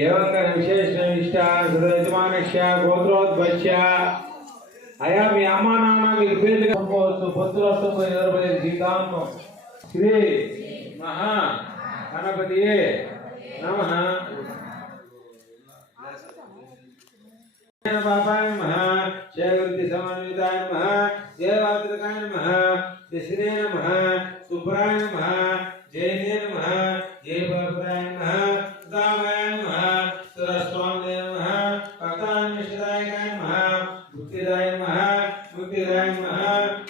ఏవంకర అయా మీ అమ్మ నాన్న మీకు పేర్లు పంపవచ్చు పొత్తులు వస్తుంది ఇరవై శ్రీ మహా గణపతి నమ. పాపాయ నమ శేవృద్ధి సమన్వితాయ నమ దేవాత్రకాయ నమ శ్రీ నమ శుభ్రాయ నమ జయనే నమ జయబాబురాయ నమ దామాయ నమ సురస్వామి నమ భక్తాన్విషదాయ నమ ముక్తిదాయ నమ ముక్తిదాయ నమ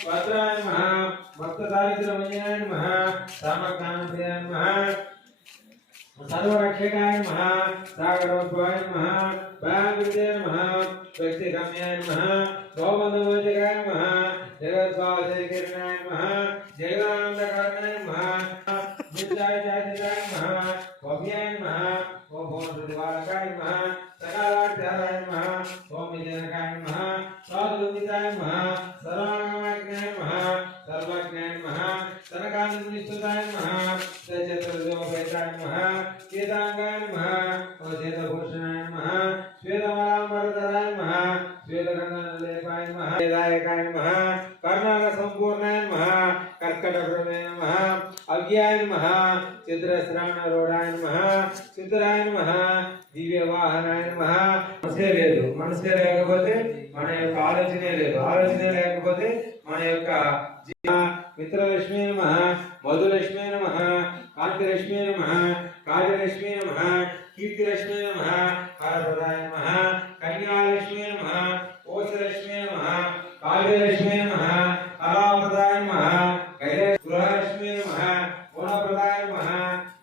భద్రాయ నమ భక్త దారిద్ర్యమయాయ నమ రామకాంతాయ నమ సర్వరక్షకాయ నమ సాగరోద్భవాయ నమ భాగవతే నమ వ్యక్తిగమ్యాయ నమ గోబంధమోచకాయ నమ జగద్వాసరికిరణాయ నమ జగదానందకరణాయ నమ నిత్యాయ జాతిదాయ నమ భవ్యాయ నమ ఓ భోజనదివారకాయ నమ సకాలార్థాయ నమ ఓం విజయనకాయ నమ సాధులుందితాయ నమ సర్వాంగమాజ్ఞాయ నమ సర్వజ్ఞాయ నమ సనకానందనిస్తుతాయ నమ సచతుర్దోపేతాయ నమ వేదాంగాయ నమ వసేతభూషణాయ నమ శ్వేతమలాంబరధరాయ నమ శ్వేతగంధనలేపాయ నమ వేదాయకాయ నమ కర్ణాల సంపూర్ణాయ నమ కర్కటభ్రమే నమ అవ్యాయ నమ చిత్రశ్రావణరోడాయ నమ చిత్రాయ నమ దివ్యవాహనాయ నమ మనసే లేదు మనసే లేకపోతే మన యొక్క ఆలోచనే లేదు. ఆలోచనే లేకపోతే మన యొక్క మిత్రలక్ష్మీ నమ మధులక్ష్మీ నమ కాంతిలక్ష్మీ నమ కార్యలక్ష్మీ నమ కీర్తిలక్ష్మీ నమ హరప్రదాయ నమ కన్యాలక్ష్మీ నమ కోశలక్ష్మీ నమ కావ్యలక్ష్మీ నమ కళాప్రదాయ నమ గృహలక్ష్మీ నమ గుణప్రదాయ నమ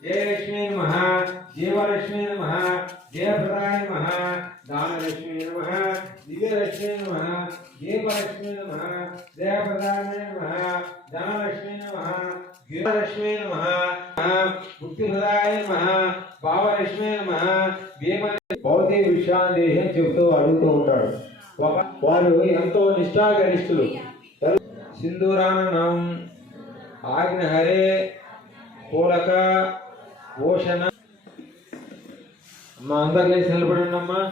జయలక్ష్మీ నమ జీవలక్ష్మీ నమ జయప్రదాయ నమ దానలక్ష్మీ నమ దివ్యలక్ష్మీ నమ దీపలక్ష్మీ నమ జయప్రదాయ నమ ధనలక్ష్మీ నమ గీతలక్ష్మీ నమ. ముక్తిప్రదాయ నమ. భావలక్ష్మీ నమ. భీమ భౌతిక విషయాన్ని చెబుతూ అడుగుతూ ఉంటాడు. వారు ఎంతో నిష్ఠాగరిష్ఠులు. సింధూరానం ఆగ్నహరే హరే పూలక భూషణ అమ్మ అందరు లేచి నిలబడండి అమ్మా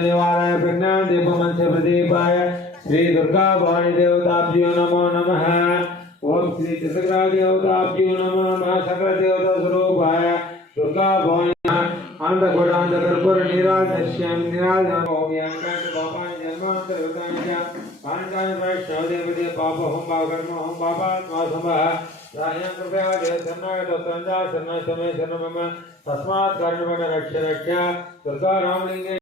నివారాయ దీపమంచ ప్రదీపాయ శ్రీ దుర్గా భారీ దేవతాభ్యో నమో నమ. ఓం శ్రీ చతుర్గా भोजना अंत गुणांत कर्पूर निराल दृश्यम निराल ओम यांकांत पापाय जन्मांत विकांत पांचान वैष्णव देवते पाप हम पाप कर्म हम पापात्मा संभव राजन कृपया जय सन्नाय दत्तंजा सन्नाय समय सन्नमम तस्मात् कारणमेव रक्ष रक्ष दुर्गा रामलिंगे